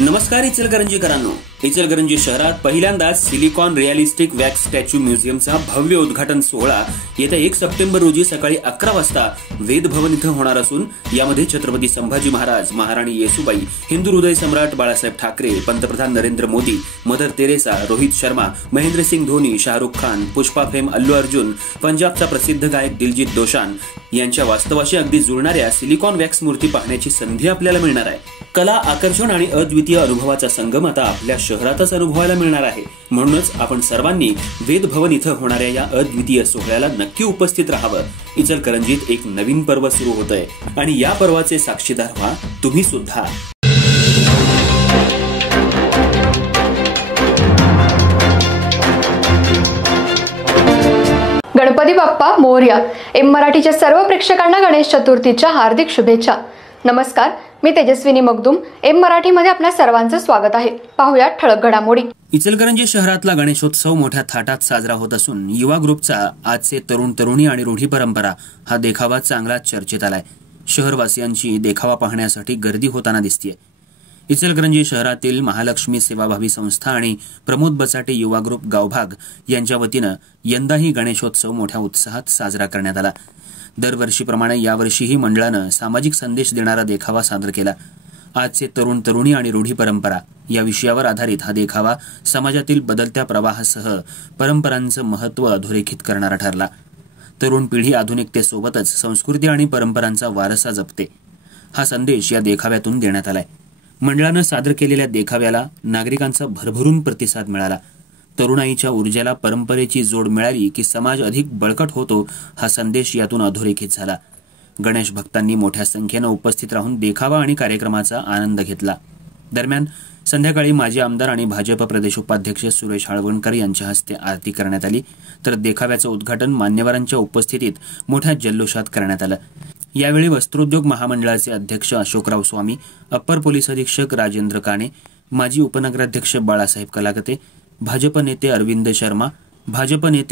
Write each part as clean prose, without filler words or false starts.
नमस्कार इचलकरंजीकरांनो, इचलकरंजी शहरात पहिल्यांदाच सिलिकॉन रिअलिस्टिक वॅक्स स्टॅच्यू म्युझियमचा भव्य उद्घाटन सोहळा येत्या 1 सप्टेंबर रोजी सकाळी 11 वाजता वेद भवन इथं होणार असून यामध्ये छत्रपती संभाजी महाराज, महाराणी येसुबाई, हिंदू हृदय सम्राट बाळासाहेब ठाकरे, पंतप्रधान Narendra Modi, mother Teresa, Rohit Sharma, Mahendrasingh Dhoni, Shahrukh Khan, Pushpa fame Allu Arjun, पंजाबचा प्रसिद्ध गायक दिलजीत दोसांझ यांच्या वास्तवाशी अगदी जुळणाऱ्या सिलिकॉन वॅक्स मूर्ती पाहण्याची संधी आपल्याला मिळणार आहे। कला, आकर्षण आणि अद्वितीय अनुभवाचा संगम आता आपल्या शहरातच अनुभवायला मिळणार आहे। म्हणूनच आपण सर्वांनी वेद भवन इथं होणाऱ्या या अद्वितीय सोहळ्याला नक्की उपस्थित राहावं। इचलकरंजीत एक नवीन पर्व सुरू होतंय आणि या पर्वाचे साक्षीदार व्हा तुम्ही सुद्धा। गणपती बाप्पा मोरया। एम मराठीच्या सर्व प्रेक्षकांना गणेश चतुर्थीच्या हार्दिक शुभेच्छा। नमस्कार, मी तेजस्विनी मगदुम। एम मराठीमध्ये आपल्या सर्वांचं स्वागत आहे। पाहूया ठळक घडामोडी। इचलकरंजी शहरातला गणेशोत्सव मोठ्या थाटात साजरा होत असून युवा ग्रुपचा आजचे तरुण तरुणी आणि रूढी परंपरा हा देखावा चांगला चर्चेत आलाय। शहरवासियांची देखावा पाहण्यासाठी गर्दी होताना दिसतेय। इचलकरंजी शहरातील महालक्ष्मी सेवाभावी संस्था आणि प्रमोद बचाटे युवा ग्रुप गावभाग यांच्या वतीनं यंदाही गणेशोत्सव मोठ्या उत्साहात साजरा करण्यात आला। दरवर्षीप्रमाणे यावर्षीही मंडळानं सामाजिक संदेश देणारा देखावा सादर केला। आजचे तरुण तरुणी आणि रूढी परंपरा या विषयावर आधारित हा देखावा समाजातील बदलत्या प्रवाहासह परंपरांचं महत्त्व अधोरेखित करणारा ठरला। तरुण पिढी आधुनिकतेसोबतच संस्कृती आणि परंपरांचा वारसा जपते, हा संदेश या देखाव्यातून देण्यात आलाय। मंडळानं सादर केलेल्या देखाव्याला नागरिकांचा भरभरून प्रतिसाद मिळाला। तरुणाईच्या ऊर्जेला परंपरेची जोड मिळाली की समाज अधिक बळकट होतो, हा संदेश यातून अधोरेखित झाला। गणेश भक्तांनी मोठ्या संख्येनं उपस्थित राहून देखावा आणि कार्यक्रमाचा आनंद घेतला। दरम्यान संध्याकाळी माजी आमदार आणि भाजप प्रदेश उपाध्यक्ष सुरेश हाळवणकर यांच्या हस्ते आरती करण्यात आली, तर देखाव्याचं उद्घाटन मान्यवरांच्या उपस्थितीत मोठ्या जल्लोषात करण्यात आलं। यावेळी वस्त्रोद्योग महामंडळाचे अध्यक्ष अशोकराव स्वामी, अप्पर पोलीस अधीक्षक राजेंद्र काणे, माजी उपनगराध्यक्ष बाळासाहेब कलागते, भाजप नेते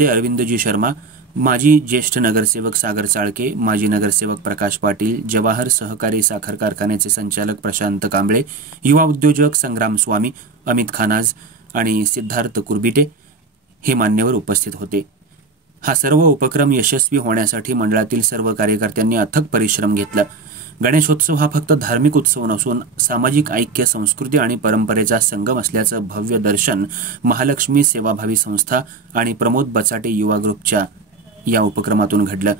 अरविंदजी शर्मा, माजी ज्येष्ठ नगरसेवक सागर चाळके, माजी नगरसेवक प्रकाश पाटील, जवाहर सहकारी साखर कारखान्याचे संचालक प्रशांत कांबळे, युवा उद्योजक संग्राम स्वामी, अमित खानाज आणि सिद्धार्थ कुरबिटे हे मान्यवर उपस्थित होते। हा सर्व उपक्रम यशस्वी होण्यासाठी मंडळातील सर्व कार्यकर्त्यांनी अथक परिश्रम घेतला। गणेशोत्सव हा फक्त धार्मिक उत्सव नसून सामाजिक ऐक्य, संस्कृती आणि परंपरेचा संगम असल्याचं भव्य दर्शन महालक्ष्मी सेवाभावी संस्था आणि प्रमोद बचाटे युवा ग्रुपच्या या उपक्रमातून घडलं।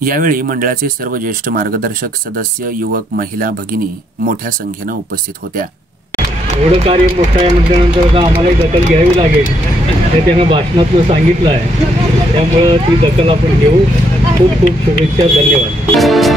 यावेळी मंडळाचे सर्व ज्येष्ठ मार्गदर्शक सदस्य, युवक, महिला, भगिनी मोठ्या संख्येनं उपस्थित होत्या। एवढं कार्य मोठं आहे म्हटल्यानंतर आम्हाला दखल घ्यावी लागेल हे त्यांना भाषणातून सांगितलं आहे, त्यामुळं ती दखल आपण घेऊ। खूप खूप शुभेच्छा, धन्यवाद।